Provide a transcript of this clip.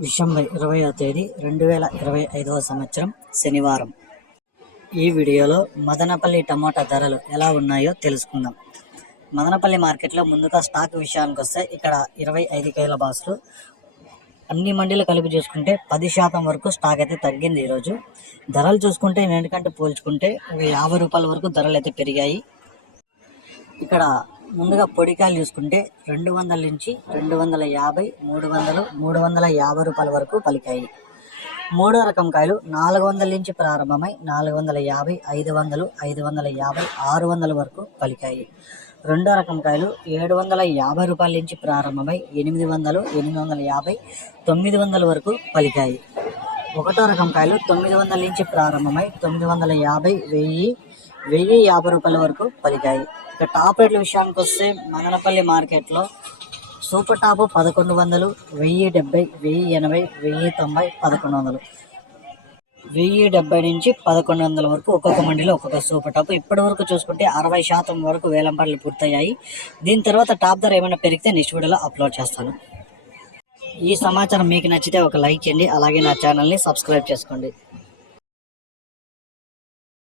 December ఇరవైవ తేదీ రెండు వేల ఇరవై ఐదవ సంవత్సరం శనివారం. ఈ వీడియోలో మదనపల్లి టమాటా ధరలు ఎలా ఉన్నాయో తెలుసుకుందాం. మదనపల్లి మార్కెట్లో ముందుగా స్టాక్ విషయానికి వస్తే ఇక్కడ ఇరవై ఐదు కేల బాక్సులు అన్ని మండీలు కలిపి చూసుకుంటే పది శాతం వరకు స్టాక్ అయితే తగ్గింది ఈరోజు. ధరలు చూసుకుంటే నేటికంటే పోల్చుకుంటే ఒక యాభై రూపాయల వరకు ధరలు అయితే పెరిగాయి. ఇక్కడ ముందుగా పొడికాయలు చూసుకుంటే రెండు వందల నుంచి రెండు వందల యాభై మూడు వందలు మూడు వందల యాభై రూపాయల వరకు పలికాయి. మూడో రకం కాయలు నాలుగు వందల నుంచి ప్రారంభమై నాలుగు వందల యాభై ఐదు వందలు ఐదు వందల యాభై ఆరు వందల వరకు పలికాయి. రెండో రకం కాయలు ఏడు వందల యాభై రూపాయల నుంచి ప్రారంభమై ఎనిమిది వందలు ఎనిమిది వందల యాభై తొమ్మిది వందల వరకు పలికాయి. ఒకటో రకం కాయలు తొమ్మిది వందల నుంచి ప్రారంభమై తొమ్మిది వందల యాభై వెయ్యి వెయ్యి యాభై రూపాయల వరకు పలికాయి. ఇక టాప్ రేట్ల విషయానికి వస్తే మదనపల్లి మార్కెట్లో సూపర్ టాప్ పదకొండు వందలు వెయ్యి డెబ్బై వెయ్యి ఎనభై వెయ్యి తొంభై పదకొండు వందలు. వెయ్యి డెబ్బై నుంచి పదకొండు వందల వరకు ఒక్కొక్క మండిలో ఒక్కొక్క సూపర్ టాప్. ఇప్పటి వరకు చూసుకుంటే అరవై శాతం వరకు వేలంపాట్లు పూర్తయ్యాయి. దీని తర్వాత టాప్ ధర ఏమైనా పెరిగితే నెక్స్ట్ వీడియోలో అప్లోడ్ చేస్తాను. ఈ సమాచారం మీకు నచ్చితే ఒక లైక్ చేయండి. అలాగే నా ఛానల్ని సబ్స్క్రైబ్ చేసుకోండి.